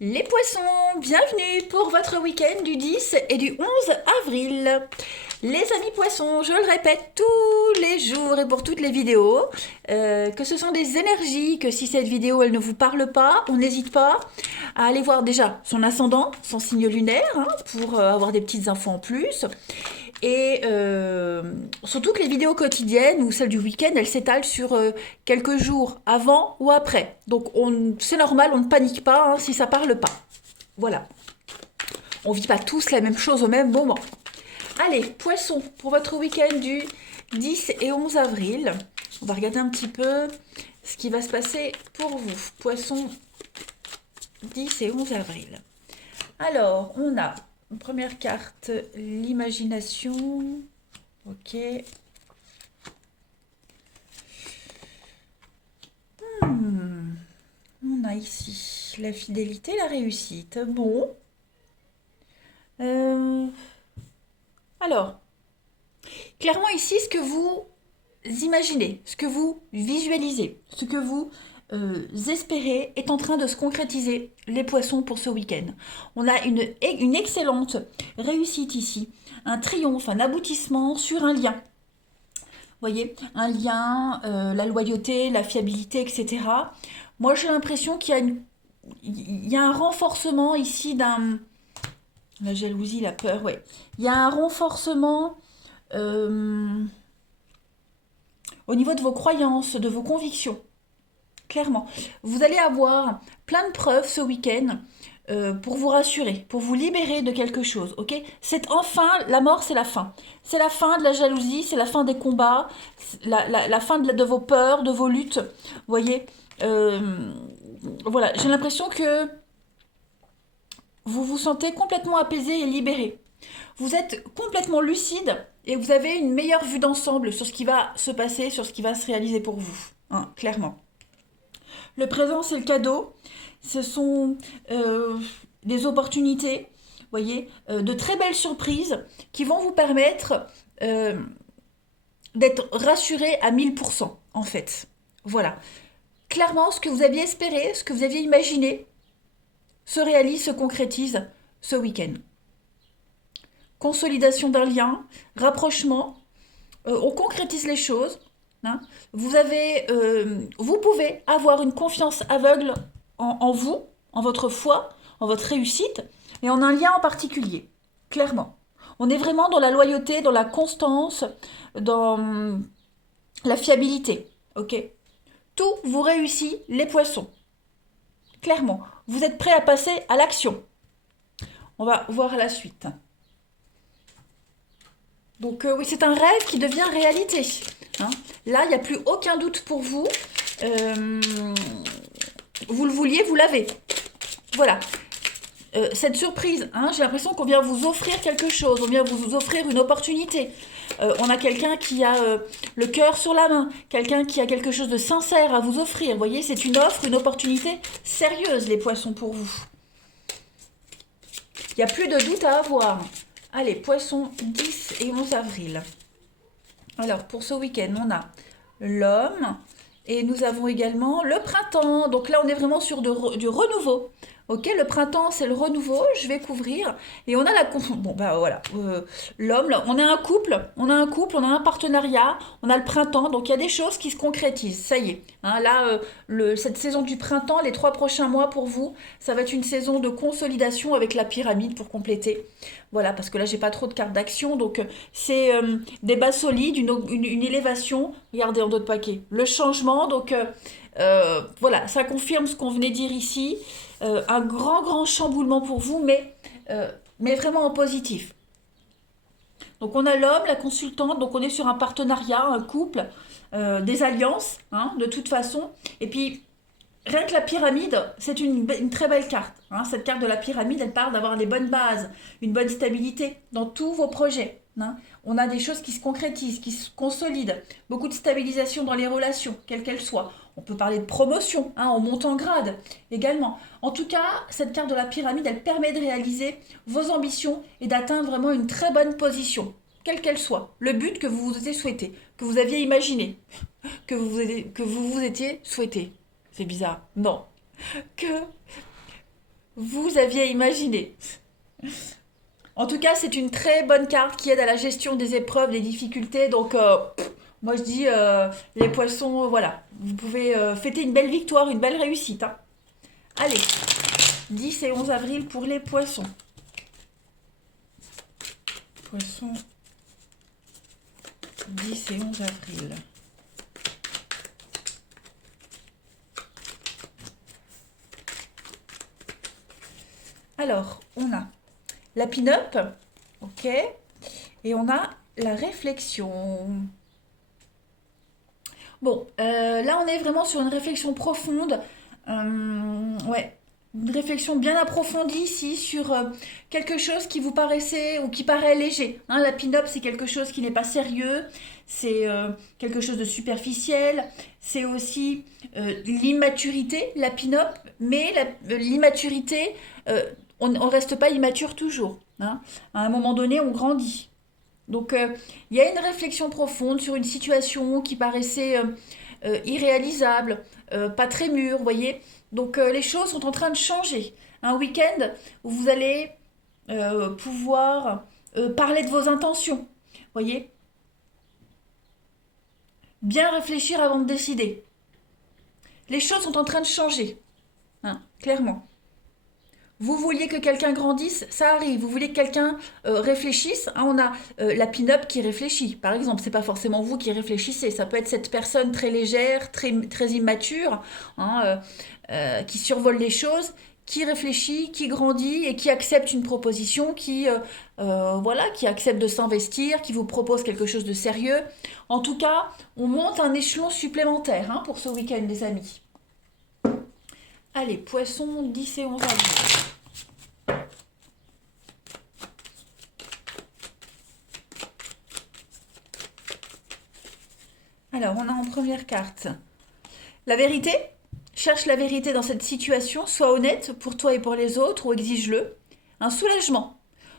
Les poissons, bienvenue pour votre week-end du 10 et du 11 avril. Les amis poissons, je le répète tous les jours et pour toutes les vidéos, que ce sont des énergies, que si cette vidéo elle ne vous parle pas, on n'hésite pas à aller voir déjà son ascendant, son signe lunaire, hein, pour avoir des petites infos en plus. Et surtout que les vidéos quotidiennes ou celles du week-end, elles s'étalent sur quelques jours avant ou après. Donc c'est normal, on ne panique pas hein, si ça parle pas. Voilà. On vit pas tous la même chose au même moment. Allez, poisson, pour votre week-end du 10 et 11 avril. On va regarder un petit peu ce qui va se passer pour vous. Poisson, 10 et 11 avril. Alors, on a première carte, l'imagination. Ok. On a ici la fidélité, la réussite. Bon. Euh, alors, clairement ici, ce que vous imaginez, ce que vous visualisez, ce que vous espérez est en train de se concrétiser, les poissons, pour ce week-end. On a une excellente réussite ici, un triomphe, un aboutissement sur un lien. Vous voyez, un lien, la loyauté, la fiabilité, etc. Moi, j'ai l'impression il y a un renforcement ici d'un... La jalousie, la peur, ouais. Il y a un renforcement euh, au niveau de vos croyances, de vos convictions. Clairement. Vous allez avoir plein de preuves ce week-end pour vous rassurer, pour vous libérer de quelque chose, ok? C'est enfin, la mort, c'est la fin. C'est la fin de la jalousie, c'est la fin des combats, la fin de vos peurs, de vos luttes. Vous voyez. Euh, voilà, j'ai l'impression que vous vous sentez complètement apaisé et libéré. Vous êtes complètement lucide et vous avez une meilleure vue d'ensemble sur ce qui va se passer, sur ce qui va se réaliser pour vous, hein, clairement. Le présent, c'est le cadeau. Ce sont des opportunités, voyez, de très belles surprises qui vont vous permettre euh, d'être rassuré à 1000%, en fait. Voilà. Clairement, ce que vous aviez espéré, ce que vous aviez imaginé, se réalise, se concrétise ce week-end. Consolidation d'un lien, rapprochement, on concrétise les choses. Hein. Vous pouvez avoir une confiance aveugle en vous, en votre foi, en votre réussite, et en un lien en particulier, clairement. On est vraiment dans la loyauté, dans la constance, dans la fiabilité, ok? Tout vous réussit, les poissons, clairement. Vous êtes prêts à passer à l'action. On va voir la suite. Donc oui, c'est un rêve qui devient réalité. Hein. Là, il n'y a plus aucun doute pour vous. Euh, vous le vouliez, vous l'avez. Voilà. Cette surprise, hein, j'ai l'impression qu'on vient vous offrir quelque chose, on vient vous offrir une opportunité. On a quelqu'un qui a le cœur sur la main, quelqu'un qui a quelque chose de sincère à vous offrir. Vous voyez, c'est une offre, une opportunité sérieuse, les poissons, pour vous. Il n'y a plus de doute à avoir. Allez, poissons, 10 et 11 avril. Alors, pour ce week-end, on a l'homme et nous avons également le printemps. Donc là, on est vraiment sur du renouveau. Ok, le printemps, c'est le renouveau, je vais couvrir. Et on a la... Bon, bah voilà. L'homme, là, on a un partenariat, on a le printemps. Donc il y a des choses qui se concrétisent, ça y est. Hein, là, cette saison du printemps, les 3 prochains mois pour vous, ça va être une saison de consolidation avec la pyramide pour compléter. Voilà, parce que là, j'ai pas trop de cartes d'action. Donc c'est des bases solides, une élévation. Regardez en d'autres paquets. Le changement, donc voilà, ça confirme ce qu'on venait de dire ici. Un grand, grand chamboulement pour vous, mais vraiment en positif. Donc on a l'homme, la consultante, donc on est sur un partenariat, un couple, des alliances, hein, de toute façon. Et puis, rien que la pyramide, c'est une très belle carte. Hein. Cette carte de la pyramide, elle parle d'avoir les bonnes bases, une bonne stabilité dans tous vos projets. Hein. On a des choses qui se concrétisent, qui se consolident, beaucoup de stabilisation dans les relations, quelles qu'elles soient. On peut parler de promotion, hein, on monte en grade également. En tout cas, cette carte de la pyramide, elle permet de réaliser vos ambitions et d'atteindre vraiment une très bonne position, quelle qu'elle soit. Le but que vous vous étiez souhaité, que vous aviez imaginé, que vous vous étiez souhaité. C'est bizarre. Non. Que vous aviez imaginé. En tout cas, c'est une très bonne carte qui aide à la gestion des épreuves, des difficultés. Donc, moi je dis, les poissons, voilà, vous pouvez fêter une belle victoire, une belle réussite, hein. Allez, 10 et 11 avril pour les poissons. Poissons, 10 et 11 avril. Alors, on a la pin-up, ok, et on a la réflexion. Bon, là on est vraiment sur une réflexion profonde, ouais, une réflexion bien approfondie ici sur quelque chose qui vous paraissait ou qui paraît léger. Hein, la pin-up c'est quelque chose qui n'est pas sérieux, c'est quelque chose de superficiel, c'est aussi l'immaturité, la pin-up, mais l'immaturité, on ne reste pas immature toujours. Hein. À un moment donné, on grandit. Donc, il y a une réflexion profonde sur une situation qui paraissait irréalisable, pas très mûre, vous voyez. Donc, les choses sont en train de changer. Un week-end où vous allez pouvoir parler de vos intentions, vous voyez. Bien réfléchir avant de décider. Les choses sont en train de changer, hein, clairement. Vous vouliez que quelqu'un grandisse, ça arrive. Vous voulez que quelqu'un réfléchisse, hein, on a la pin-up qui réfléchit. Par exemple, c'est pas forcément vous qui réfléchissez. Ça peut être cette personne très légère, très immature, hein, qui survole les choses, qui réfléchit, qui grandit et qui accepte une proposition, voilà, qui accepte de s'investir, qui vous propose quelque chose de sérieux. En tout cas, on monte un échelon supplémentaire, hein, pour ce week-end, les amis. Allez, poisson, 10 et 11 avril. Alors, on a en première carte la vérité. Cherche la vérité dans cette situation. Sois honnête pour toi et pour les autres ou exige-le. Un soulagement.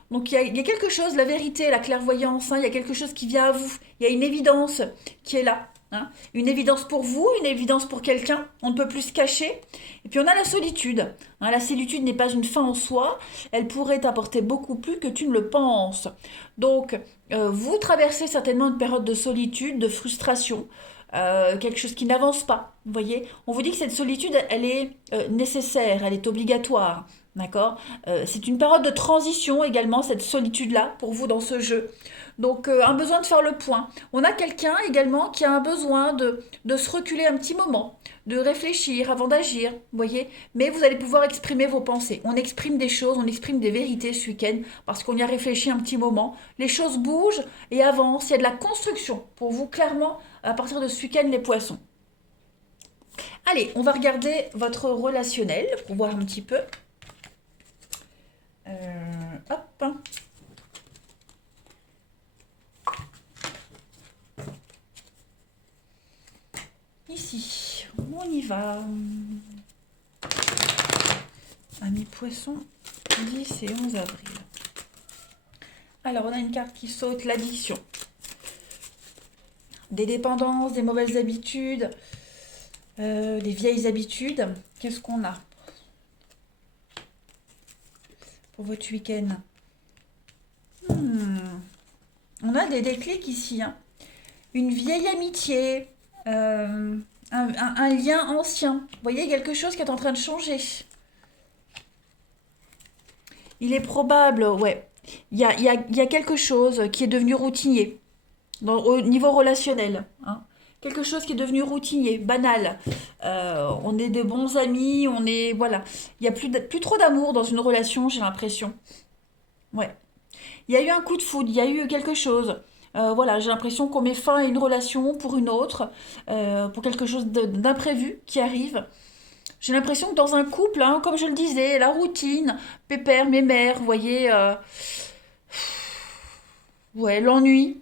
Donc, il y a quelque chose, la vérité, la clairvoyance, hein, il y a quelque chose qui vient à vous. Il y a une évidence qui est là. Hein. Une évidence pour vous, une évidence pour quelqu'un. On ne peut plus se cacher. Et puis, on a la solitude. Hein, la solitude n'est pas une fin en soi. Elle pourrait t'apporter beaucoup plus que tu ne le penses. Donc, vous traversez certainement une période de solitude, de frustration, quelque chose qui n'avance pas. Vous voyez, on vous dit que cette solitude, elle est nécessaire, elle est obligatoire. D'accord. C'est une période de transition également, cette solitude-là, pour vous dans ce jeu. Donc, un besoin de faire le point. On a quelqu'un également qui a un besoin de se reculer un petit moment, de réfléchir avant d'agir, vous voyez. Mais vous allez pouvoir exprimer vos pensées. On exprime des choses, on exprime des vérités ce week-end parce qu'on y a réfléchi un petit moment. Les choses bougent et avancent. Il y a de la construction pour vous, clairement, à partir de ce week-end, les poissons. Allez, on va regarder votre relationnel pour voir un petit peu. Hop. Ici, on y va. Amis poissons, 10 et 11 avril. Alors, on a une carte qui saute, l'addiction. Des dépendances, des mauvaises habitudes, des vieilles habitudes. Qu'est-ce qu'on a pour votre week-end? On a des déclics ici. Hein. Une vieille amitié, un lien ancien. Vous voyez, quelque chose qui est en train de changer. Il est probable, ouais. Il y a quelque chose qui est devenu routinier au niveau relationnel. Hein. Quelque chose qui est devenu routinier, banal. On est de bons amis, on est... Voilà. Il n'y a plus trop d'amour dans une relation, j'ai l'impression. Ouais. Il y a eu un coup de foudre, il y a eu quelque chose. Voilà, j'ai l'impression qu'on met fin à une relation pour une autre, pour quelque chose d'imprévu qui arrive. J'ai l'impression que dans un couple, hein, comme je le disais, la routine, pépère, mémère, vous voyez, ouais, l'ennui,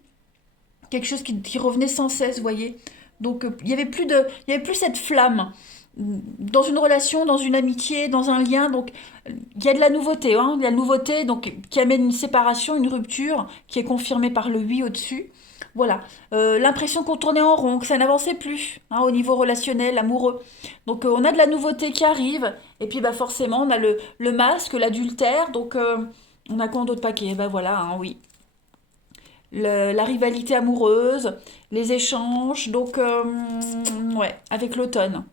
quelque chose qui revenait sans cesse, vous voyez. Donc il y avait plus cette flamme dans une relation, dans une amitié, dans un lien. Donc il y a de la nouveauté, hein, il y a de la nouveauté donc qui amène une séparation, une rupture qui est confirmée par le oui au-dessus. Voilà. L'impression qu'on tournait en rond, que ça n'avançait plus hein, au niveau relationnel, amoureux. Donc on a de la nouveauté qui arrive. Et puis bah, forcément, on a le masque, l'adultère. Donc on a quoi d'autre paquet? Ben voilà, hein, oui. La rivalité amoureuse, les échanges. Donc ouais, avec l'automne.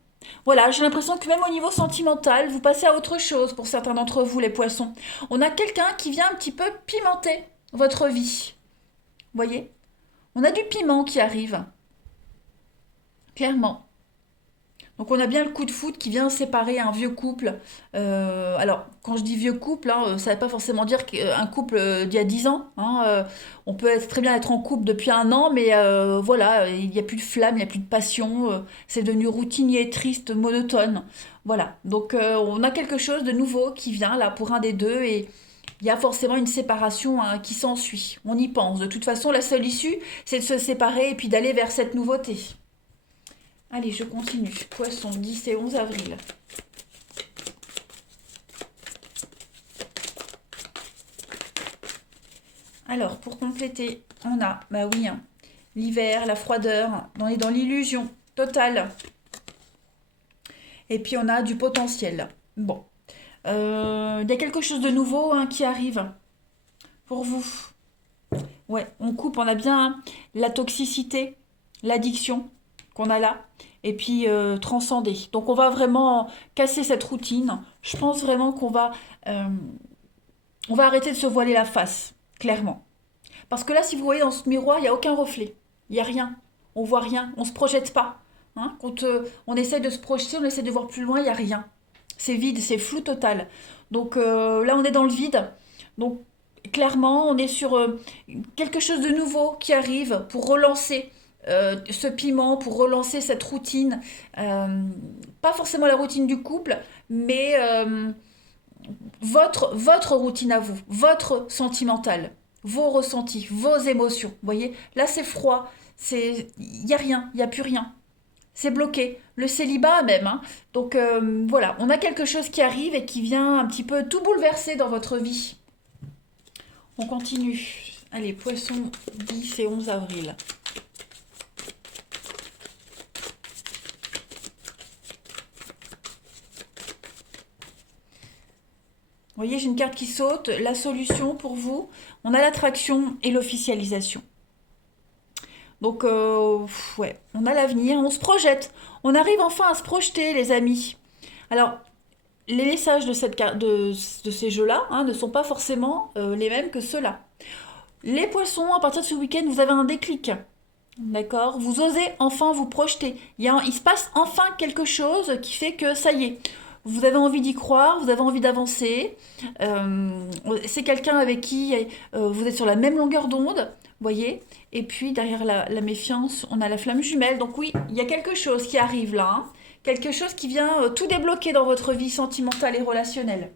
Voilà, j'ai l'impression que même au niveau sentimental, vous passez à autre chose pour certains d'entre vous, les poissons. On a quelqu'un qui vient un petit peu pimenter votre vie. Vous voyez? On a du piment qui arrive, clairement. Donc on a bien le coup de foudre qui vient séparer un vieux couple. Alors quand je dis vieux couple, hein, ça ne veut pas forcément dire qu'un couple d'il y a 10 ans. Hein, on peut très bien être en couple depuis un an, mais voilà, il n'y a plus de flamme, il n'y a plus de passion. C'est devenu routinier, triste, monotone. Voilà, donc on a quelque chose de nouveau qui vient là pour un des deux et il y a forcément une séparation hein, qui s'ensuit. On y pense. De toute façon, la seule issue, c'est de se séparer et puis d'aller vers cette nouveauté. Allez, je continue. Poisson, 10 et 11 avril. Alors, pour compléter, on a, bah oui, hein, l'hiver, la froideur, on est dans l'illusion totale. Et puis on a du potentiel. Bon. Il y a quelque chose de nouveau hein, qui arrive pour vous. Ouais, on coupe, on a bien hein, la toxicité, l'addiction qu'on a là, et puis transcender. Donc on va vraiment casser cette routine. Je pense vraiment euh, on va arrêter de se voiler la face, clairement. Parce que là, si vous voyez dans ce miroir, il n'y a aucun reflet. Il n'y a rien. On voit rien. On ne se projette pas. Hein. Quand on essaie de se projeter, on essaie de voir plus loin, il n'y a rien. C'est vide, c'est flou total. Donc là, on est dans le vide. Donc clairement, on est sur quelque chose de nouveau qui arrive pour relancer ce piment, pour relancer cette routine. Pas forcément la routine du couple, mais votre routine à vous, votre sentimental, vos ressentis, vos émotions. Vous voyez, là c'est froid, il y a rien, il y a plus rien. C'est bloqué, le célibat même. Hein. Donc voilà, on a quelque chose qui arrive et qui vient un petit peu tout bouleverser dans votre vie. On continue. Allez, poisson 10 et 11 avril. Vous voyez, j'ai une carte qui saute. La solution pour vous, on a l'attraction et l'officialisation. Donc, ouais, on a l'avenir, on se projette. On arrive enfin à se projeter, les amis. Alors, les messages de ces jeux-là hein, ne sont pas forcément les mêmes que ceux-là. Les poissons, à partir de ce week-end, vous avez un déclic. D'accord? Vous osez enfin vous projeter. Il se passe enfin quelque chose qui fait que ça y est. Vous avez envie d'y croire, vous avez envie d'avancer. C'est quelqu'un avec qui vous êtes sur la même longueur d'onde, voyez. Et puis derrière la méfiance, on a la flamme jumelle. Donc oui, il y a quelque chose qui arrive là. Hein. Quelque chose qui vient tout débloquer dans votre vie sentimentale et relationnelle.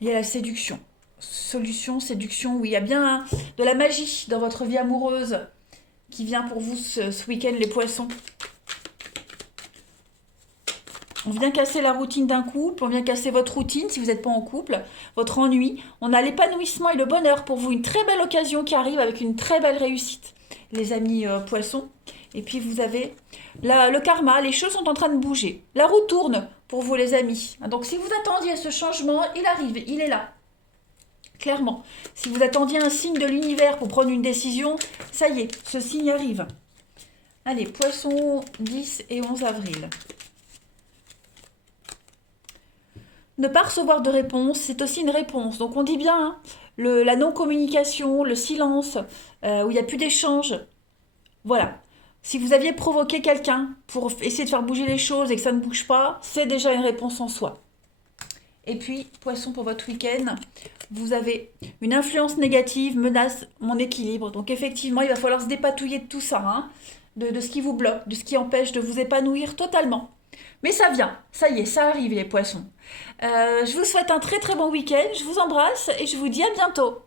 Il y a la séduction. Solution, séduction, oui, il y a bien hein, de la magie dans votre vie amoureuse qui vient pour vous ce week-end, les poissons. On vient casser la routine d'un couple, on vient casser votre routine si vous n'êtes pas en couple, votre ennui. On a l'épanouissement et le bonheur pour vous, une très belle occasion qui arrive avec une très belle réussite, les amis poissons. Et puis vous avez le karma, les choses sont en train de bouger. La roue tourne pour vous les amis. Donc si vous attendiez ce changement, il arrive, il est là. Clairement. Si vous attendiez un signe de l'univers pour prendre une décision, ça y est, ce signe arrive. Allez, poissons 10 et 11 avril. Ne pas recevoir de réponse, c'est aussi une réponse. Donc on dit bien, hein, la non-communication, le silence, où il n'y a plus d'échange. Voilà. Si vous aviez provoqué quelqu'un pour essayer de faire bouger les choses et que ça ne bouge pas, c'est déjà une réponse en soi. Et puis, poisson pour votre week-end, vous avez une influence négative, menace mon équilibre. Donc effectivement, il va falloir se dépatouiller de tout ça, hein, de ce qui vous bloque, de ce qui empêche de vous épanouir totalement. Mais ça vient, ça y est, ça arrive les poissons. Je vous souhaite un très très bon week-end, je vous embrasse et je vous dis à bientôt.